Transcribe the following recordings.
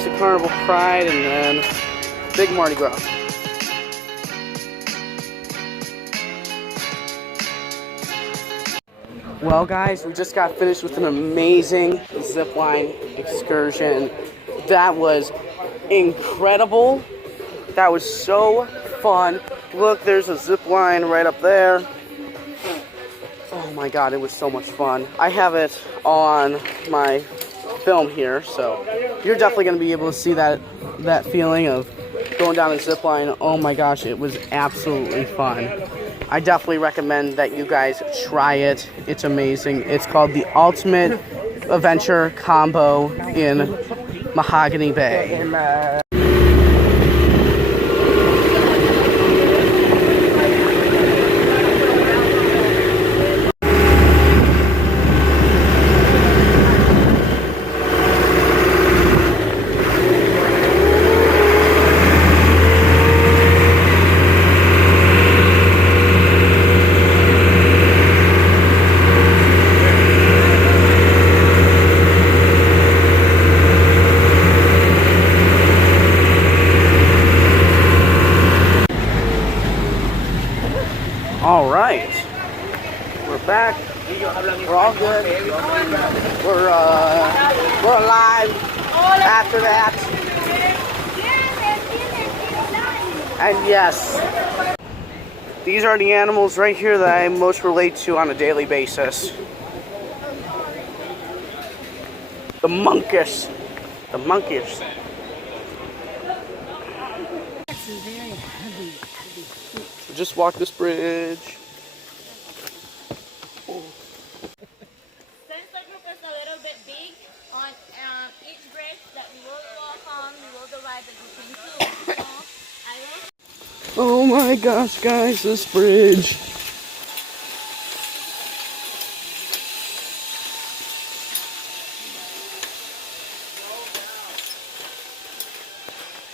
there's the Carnival Pride, and then big Mardi Gras. Well guys, we just got finished with an amazing zipline excursion. That was incredible. That was so fun. Look, there's a zip line right up there. Oh my god, it was so much fun. I have it on my film here, so you're definitely going to be able to see that feeling of going down a zip line. Oh my gosh, it was absolutely fun. I definitely recommend that you guys try it. It's amazing. It's called the Ultimate Adventure Combo in Mahogany Bay. Alright, we're back, we're all good, we're alive after that, and yes, these are the animals right here that I most relate to on a daily basis. The monkeys. Just walk this bridge. Since the group is a little bit big, on each bridge that we will walk on, we will divide the group into islands. Oh my gosh, guys, this bridge.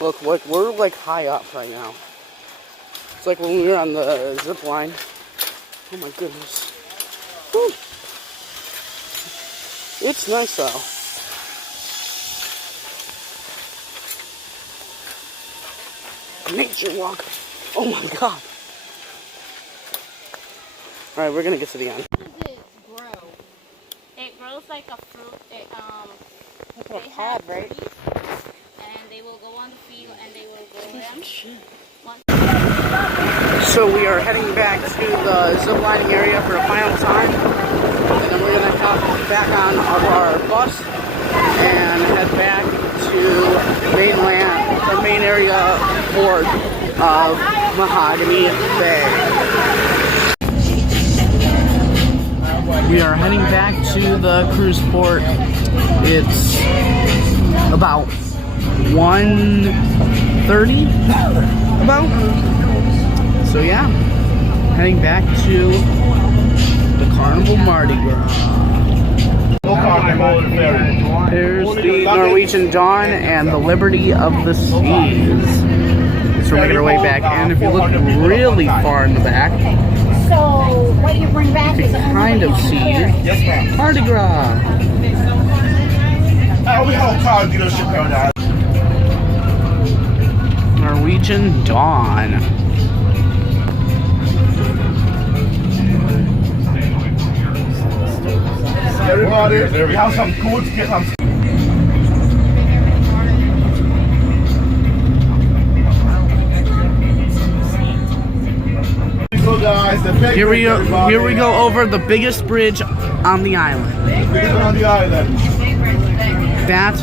Look, we're like high up right now. It's like when we were on the zip line. Oh my goodness. Whew. It's nice though. Nature walk. Oh my god. Alright, we're gonna get to the end. How does it grow? It grows like a fruit. They have right? trees, and they will go on the field and they will grow them. So we are heading back to the zip lining area for the final time, and then we're gonna hop back on our bus and head back to mainland, the main area port of Mahogany Bay. We are heading back to the cruise port. It's about 1:30 about. So yeah, heading back to the Carnival Mardi Gras. Here's the Norwegian Dawn and the Liberty of the Seas. So we're making our way back, and if you look really far in the back, So, what you bring back you is can kind of see Mardi Gras. We have a car dealership here now. Norwegian Dawn. Everybody, we have some cool to get some. So guys, Here we go over the biggest bridge on the island. Biggest one on the island. That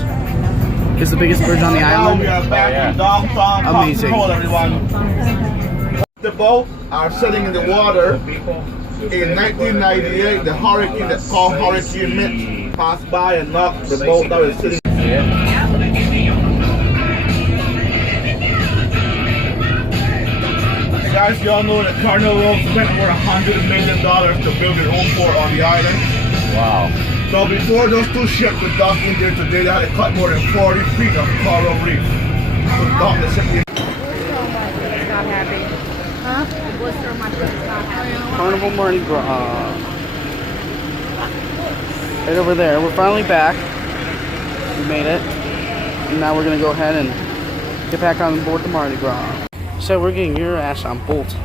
is the biggest bridge on the Now island. we are back in downtown Amazing. Carnival, everyone. The boat are sitting in the water. In 1998, the hurricane that's called Hurricane Mitch passed by and knocked the boat that was sitting. Guys, you all know that Carnival spent over $100 million to build their own port on the island. Wow. So before those two ships were docked in there today, they had to cut more than 40 feet of coral reef to dock the ship in. not happy. Huh? The blister on my foot is not happy. Carnival Mardi Gras. Right over there. We're finally back. We made it. now we're gonna go ahead and get back on board the Mardi Gras. So we're getting your ass on bolt.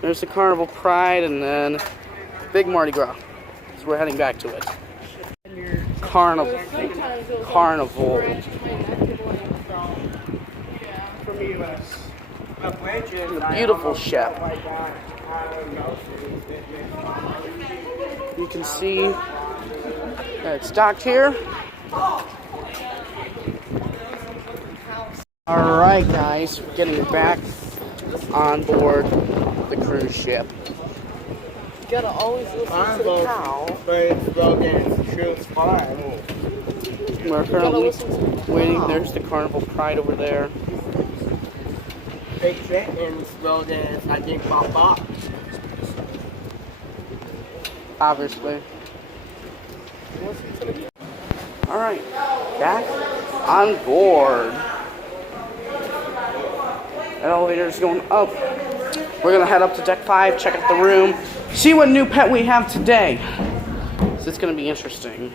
There's the Carnival Pride and then big Mardi Gras. So we're heading back to it. Carnival. Carnival. The beautiful ship. You can see that it's docked here. Alright guys, we're getting back on board the cruise ship. You gotta always listen to the cow. We're currently waiting. There's the Carnival Pride over there. Big and slow dance, I think pop. Obviously. Alright, back on board. Elevator's going up. We're gonna head up to deck 5, check out the room, see what new pet we have today. So it's gonna be interesting.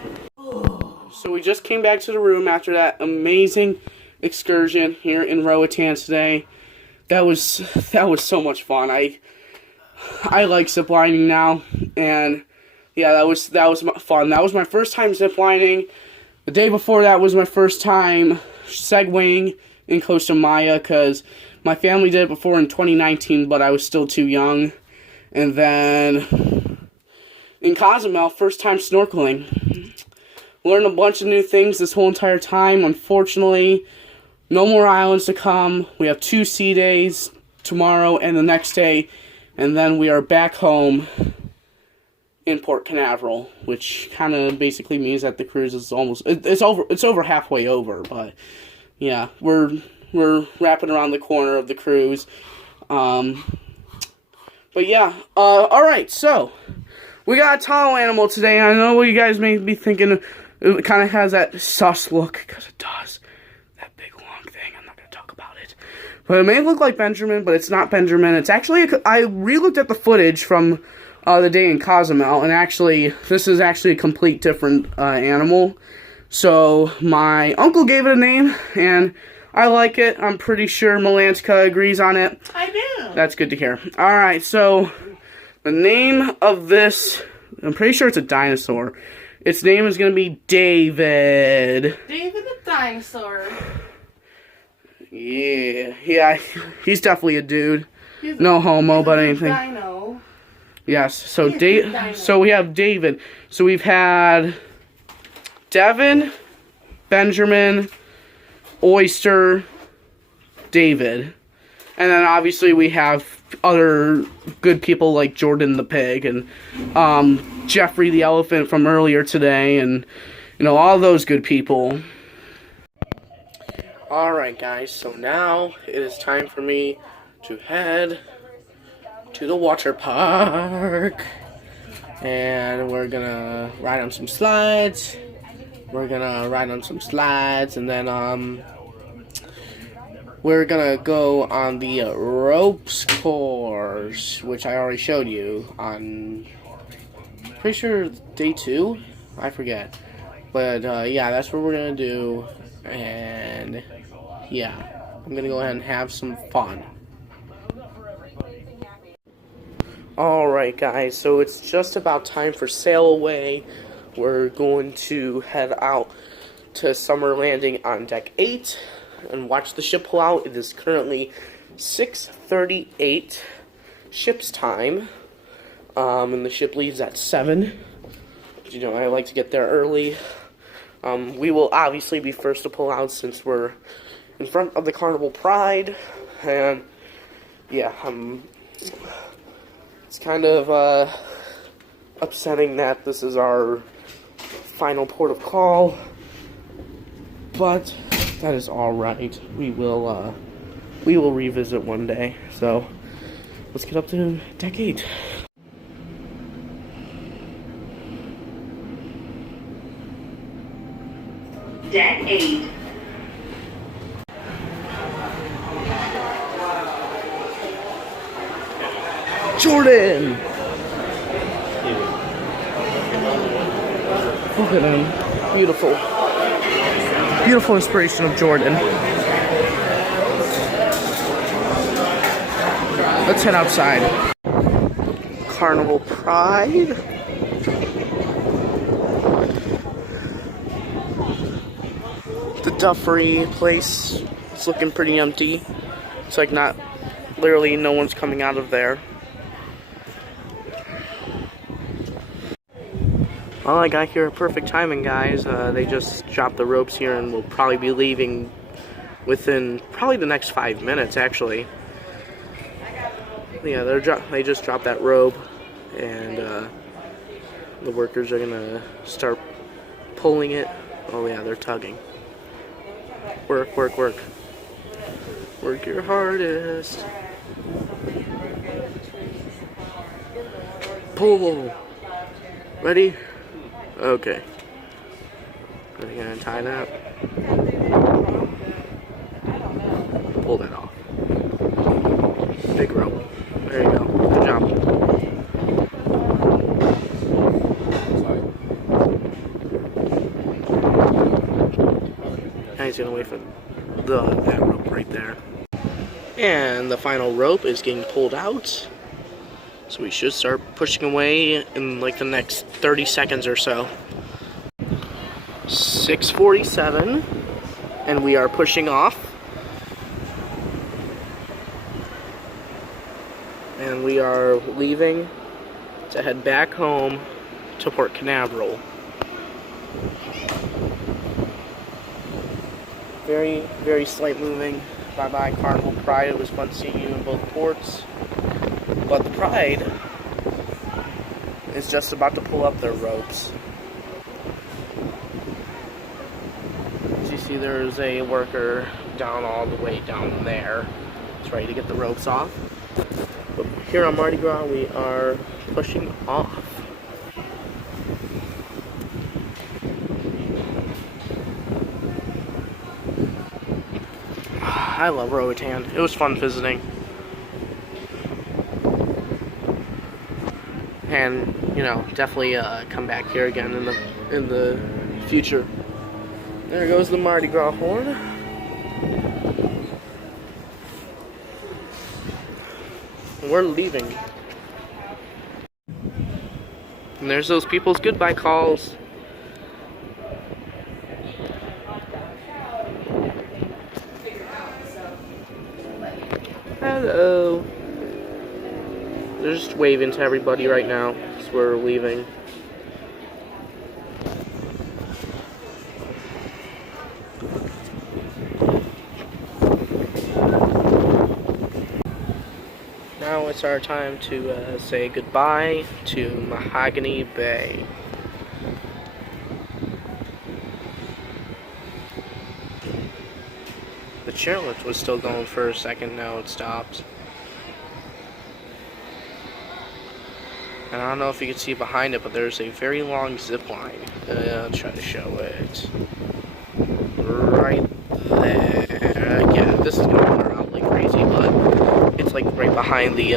So we just came back to the room after that amazing excursion here in Roatan today. That was so much fun. I like ziplining now, and yeah, that was fun. That was my first time ziplining. The day before that was my first time segwaying in Costa Maya because my family did it before in 2019, but I was still too young. And then in Cozumel, first time snorkeling. Learned a bunch of new things this whole entire time. Unfortunately, no more islands to come. We have 2 sea days tomorrow and the next day, and then we are back home in Port Canaveral, which kind of basically means that the cruise is almost it's over halfway over. But yeah, we're wrapping around the corner of the cruise. But yeah, all right. So we got a tall animal today. I know what you guys may be thinking. It kind of has that sus look because it does. But it may look like Benjamin, but it's not Benjamin. It's actually, I re-looked at the footage from the day in Cozumel, and actually, this is actually a complete different animal. So, my uncle gave it a name, and I like it. I'm pretty sure Melantica agrees on it. I do. That's good to hear. Alright, so, the name of this, I'm pretty sure it's a dinosaur. Its name is going to be David. David the dinosaur. Yeah, he's definitely a dude. No homo, but anything. Dino. Yes, so so we have David. So we've had Devin, Benjamin, Oyster, David. And then obviously we have other good people like Jordan the pig and Jeffrey the elephant from earlier today, and you know, all those good people. Alright guys, so now it is time for me to head to the water park. And we're gonna ride on some slides. And then we're gonna go on the ropes course, which I already showed you on, pretty sure day 2? I forget. But yeah, that's what we're gonna do. And yeah, I'm gonna go ahead and have some fun. Alright guys, so it's just about time for sail away. We're going to head out to summer landing on deck 8 and watch the ship pull out. It is currently 6:38 ship's time, and the ship leaves at 7. You know, I like to get there early. We will obviously be first to pull out since we're in front of the Carnival Pride, and yeah, it's kind of upsetting that this is our final port of call, but that is all right. We will revisit one day. So let's get up to deck 8. Deck 8. Jordan! Look at him. Beautiful. Beautiful inspiration of Jordan. Let's head outside. Carnival Pride. The Duffery place is looking pretty empty. It's like not, literally no one's coming out of there. Well, I got here at perfect timing, guys. They just dropped the ropes here and we'll probably be leaving within probably the next 5 minutes, actually. Yeah, they just dropped that rope and the workers are gonna start pulling it. Oh yeah, they're tugging. Work, work, work. Work your hardest. Pull. Ready? Okay. Are you gonna tie that? Pull that off. Big rope. There you go. Good job. Now he's gonna wait for that rope right there. And the final rope is getting pulled out. So we should start pushing away in like the next 30 seconds or so. 6:47, and we are pushing off. And we are leaving to head back home to Port Canaveral. Very, very slight moving. Bye-bye, Carnival Pride. It was fun seeing you in both ports. But the Pride is just about to pull up their ropes. As you see, there's a worker down all the way down there. It's ready to get the ropes off. But here on Mardi Gras, we are pushing off. I love Roatan. It was fun visiting. And, you know, definitely come back here again in the future. There goes the Mardi Gras horn. We're leaving. And there's those people's goodbye calls. Hello. They're just waving to everybody right now as we're leaving. Now it's our time to say goodbye to Mahogany Bay. The chairlift was still going for a second, now it stopped. And I don't know if you can see behind it, but there's a very long zip line. I'll try to show it. Right there. Yeah, this is gonna blur out like crazy, but it's like right behind the,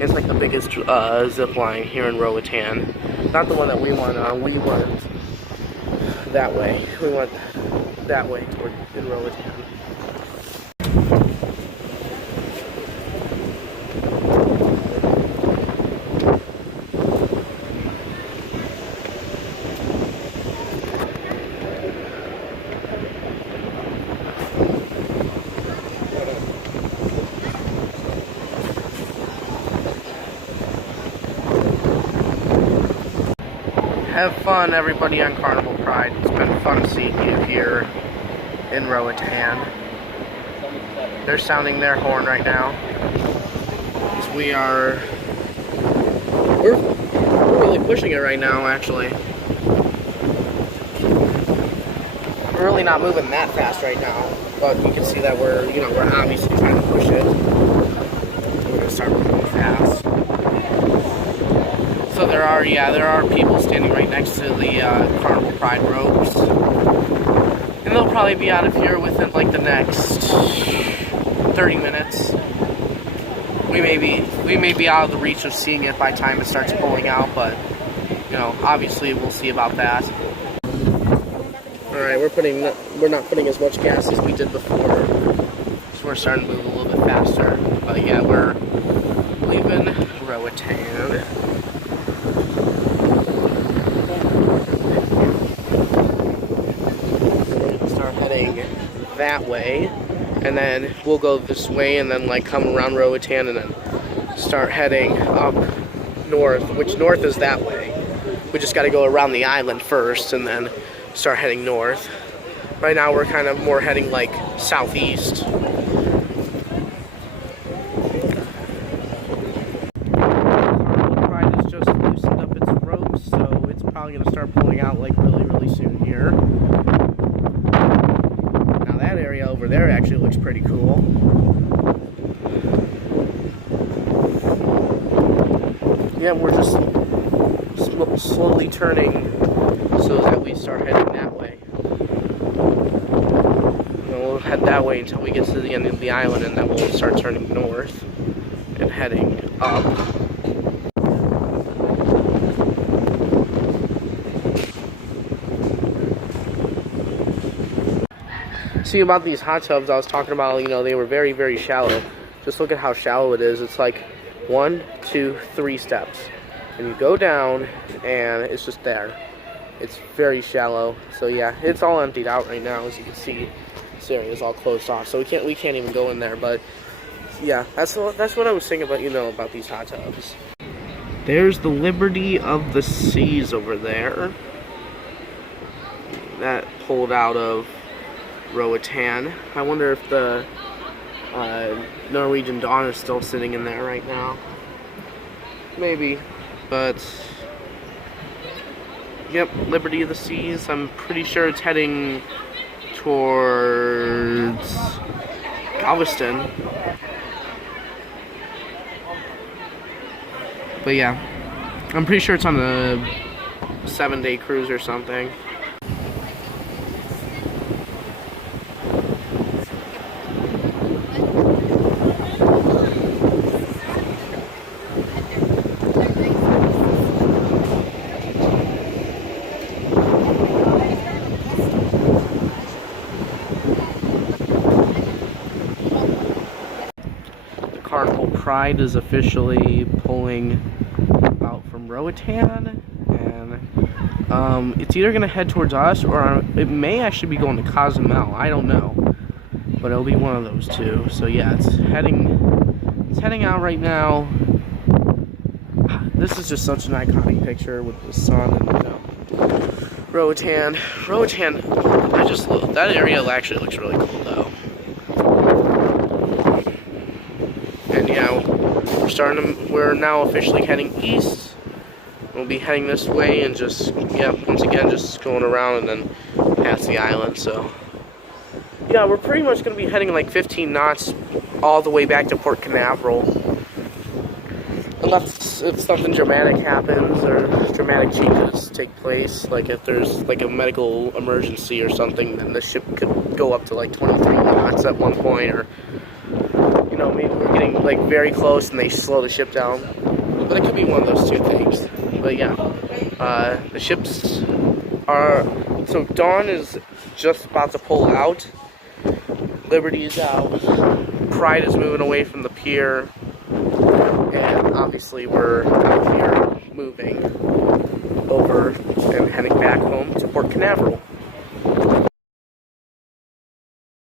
it's like the biggest zip line here in Roatan. Not the one that we went on, we went that way. We went that way toward in Roatan. Have fun, everybody, on Carnival Pride. It's been fun seeing you here in Roatan. They're sounding their horn right now. So we're really pushing it right now, actually. We're really not moving that fast right now, but you can see that we're obviously trying to push it. We're gonna start moving fast. So there are people standing right next to the Carnival Pride ropes. And they'll probably be out of here within like the next 30 minutes. We may be out of the reach of seeing it by the time it starts pulling out, but you know, obviously we'll see about that. Alright, we're not putting as much gas as we did before. So we're starting to move a little bit faster. But yeah, we're leaving Roatan. Start heading that way. And then we'll go this way and then like come around Roatan and then start heading up north, which north is that way. We just got to go around the island first and then start heading north. Right now we're kind of more heading like southeast. Carnival Pride has just loosened up its ropes, so it's probably going to start pulling out like really soon here. Now that area over there actually looks pretty cool. Yeah, we're just slowly turning so that we start heading that way. And we'll head that way until we get to the end of the island, and then we'll start turning north and heading up. See, about these hot tubs I was talking about, you know, they were very shallow. Just look at how shallow it is. It's like 1, 2, 3 steps. And you go down, and it's just there. It's very shallow. So yeah, it's all emptied out right now, as you can see. This area is all closed off, so we can't even go in there. But yeah, that's what I was saying about, you know, about these hot tubs. There's the Liberty of the Seas over there. That pulled out of Roatan. I wonder if the Norwegian Dawn is still sitting in there right now. Maybe, but yep, Liberty of the Seas. I'm pretty sure it's heading towards Galveston. But yeah, I'm pretty sure it's on a 7-day cruise or something. Carnival Pride is officially pulling out from Roatan, and it's either going to head towards us or it may actually be going to Cozumel. I don't know, but it'll be one of those two. So yeah, it's heading out right now. This is just such an iconic picture with the sun and, you know, Roatan, that area actually looks really cool though. And yeah, we're now officially heading east. We'll be heading this way and just, yeah, once again, just going around and then past the island. So yeah, we're pretty much going to be heading like 15 knots all the way back to Port Canaveral. Unless if something dramatic happens or dramatic changes take place, like if there's like a medical emergency or something, then the ship could go up to like 23 knots at one point, or you know, maybe we're getting like very close and they slow the ship down. But it could be one of those two things. But yeah, the ships are, so Dawn is just about to pull out, Liberty is out, Pride is moving away from the pier, and obviously we're out here moving over and heading back home to Port Canaveral.